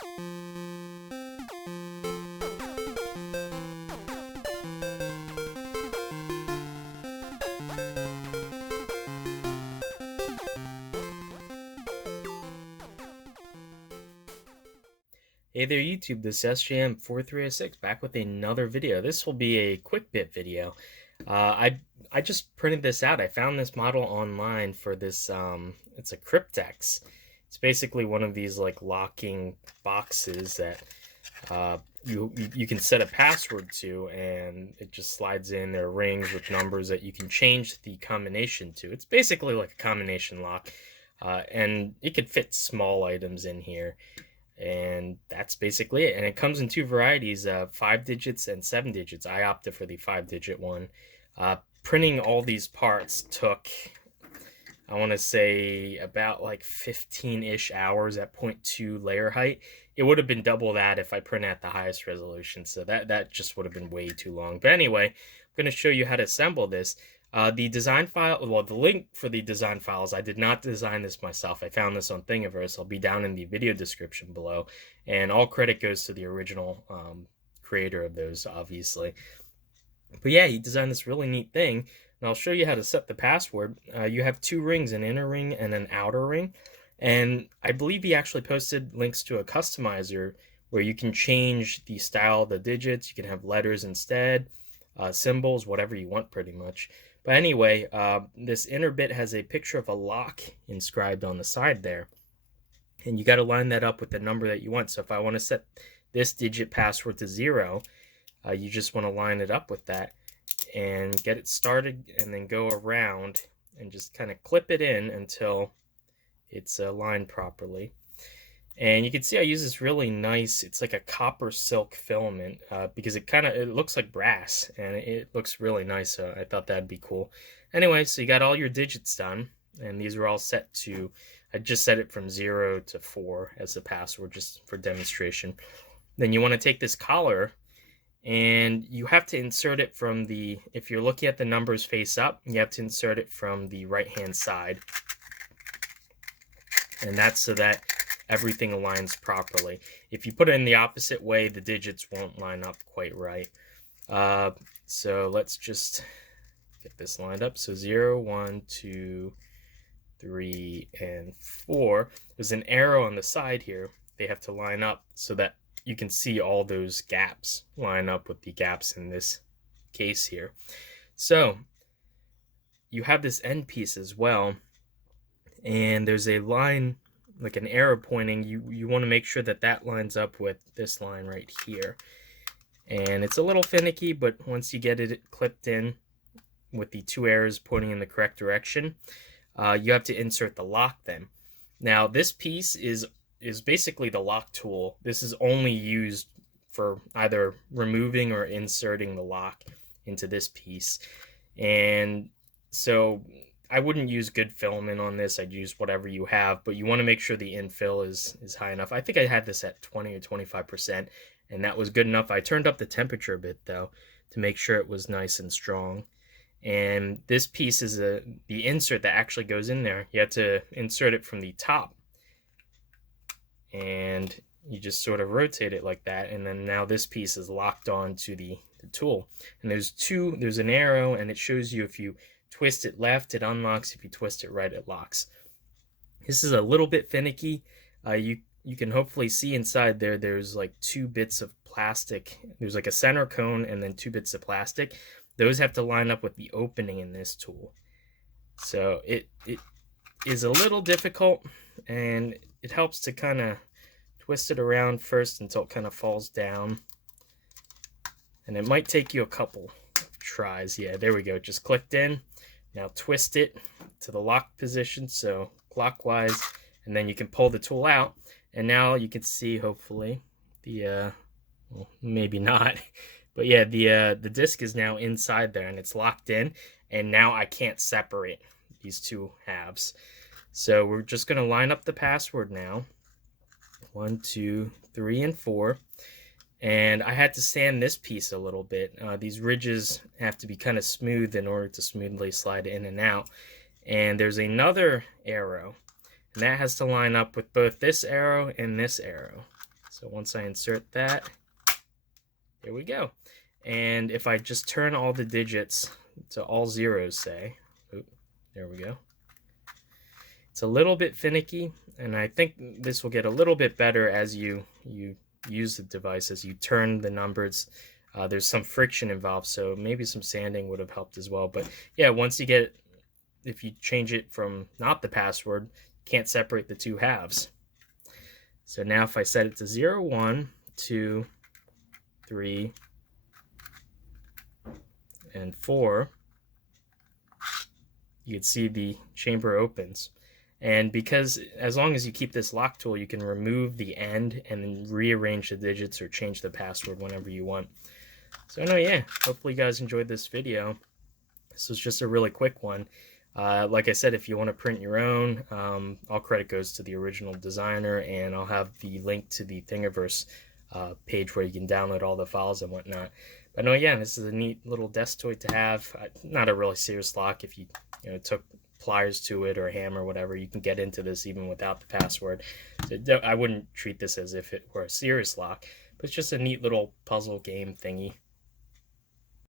Hey there YouTube, this is SJM4306 back with another video. This will be a Quickbit video. I just printed this out. I found this model online for this, it's a Cryptex. It's basically one of these like locking boxes that you can set a password to, and it just slides in. There are rings with numbers that you can change the combination to. It's basically like a combination lock, and it could fit small items in here. And that's basically it. And it comes in two varieties, 5 digits and 7 digits. I opted for the 5-digit one. Printing all these parts took, I want to say, about like 15-ish hours at 0.2 layer height. It would have been double that if I print at the highest resolution, so that just would have been way too long. But anyway, I'm going to show you how to assemble this. The design file, well, the link for the design files, I did not design this myself. I found this on Thingiverse. I'll be down in the video description below. And all credit goes to the original creator of those, obviously. But yeah, he designed this really neat thing. And I'll show you how to set the password. You have 2 rings, an inner ring and an outer ring. And I believe he actually posted links to a customizer where you can change the style of the digits. You can have letters instead, symbols, whatever you want pretty much. But anyway, this inner bit has a picture of a lock inscribed on the side there. And you got to line that up with the number that you want. So if I want to set this digit password to 0, you just want to line it up with that and get it started, and then go around and just kind of clip it in until it's aligned properly. And you can see I use this really nice, it's like a copper silk filament, because it looks like brass, and it looks really nice, so I thought that'd be cool. Anyway, so you got all your digits done, and these are all set to, I just set it from 0 to 4 as the password, just for demonstration. Then you want to take this collar, and you have to insert it from the, if you're looking at the numbers face up, you have to insert it from the right-hand side. And that's so that everything aligns properly. If you put it in the opposite way, the digits won't line up quite right. So let's just get this lined up. So 0, 1, 2, 3, and 4. There's an arrow on the side here. They have to line up so that you can see all those gaps line up with the gaps in this case here. So you have this end piece as well, and there's a line, like an arrow pointing. You want to make sure that that lines up with this line right here. And it's a little finicky, but once you get it clipped in with the 2 arrows pointing in the correct direction, you have to insert the lock then. Now this piece is basically the lock tool. This is only used for either removing or inserting the lock into this piece. And so I wouldn't use good filament on this. I'd use whatever you have, but you want to make sure the infill is high enough. I think I had this at 20 or 25%, and that was good enough. I turned up the temperature a bit though to make sure it was nice and strong. And this piece is the insert that actually goes in there. You have to insert it from the top, and you just sort of rotate it like that, and then now this piece is locked on to the tool. And there's an arrow, and it shows you if you twist it left, it unlocks. If you twist it right, it locks. This is a little bit finicky. You can hopefully see inside there, there's like 2 bits of plastic. There's like a center cone and then 2 bits of plastic. Those have to line up with the opening in this tool. So it is a little difficult, and it helps to kind of twist it around first until it kind of falls down. And it might take you a couple tries. Yeah, there we go. It just clicked in. Now twist it to the lock position, so clockwise, and then you can pull the tool out. And now you can see, hopefully, the well, maybe not, but yeah, the disc is now inside there, and it's locked in. And now I can't separate these 2 halves. So we're just going to line up the password now. 1, 2, 3, and 4. And I had to sand this piece a little bit. These ridges have to be kind of smooth in order to smoothly slide in and out. And there's another arrow, and that has to line up with both this arrow and this arrow. So once I insert that, there we go. And if I just turn all the digits to all zeros, say, there we go. It's a little bit finicky, and I think this will get a little bit better as you use the device, as you turn the numbers. There's some friction involved, so maybe some sanding would have helped as well. But yeah, once you get, if you change it from not the password, can't separate the two halves. So now if I set it to 0, 1, 2, 3, and 4, you can see the chamber opens. And because as long as you keep this lock tool, you can remove the end and then rearrange the digits or change the password whenever you want. So no, yeah, hopefully you guys enjoyed this video. This was just a really quick one. Like I said, if you want to print your own, all credit goes to the original designer, and I'll have the link to the Thingiverse page where you can download all the files and whatnot. But no, yeah, this is a neat little desk toy to have. Not a really serious lock. If you took pliers to it or a hammer or whatever, you can get into this even without the password. So I wouldn't treat this as if it were a serious lock, but it's just a neat little puzzle game thingy.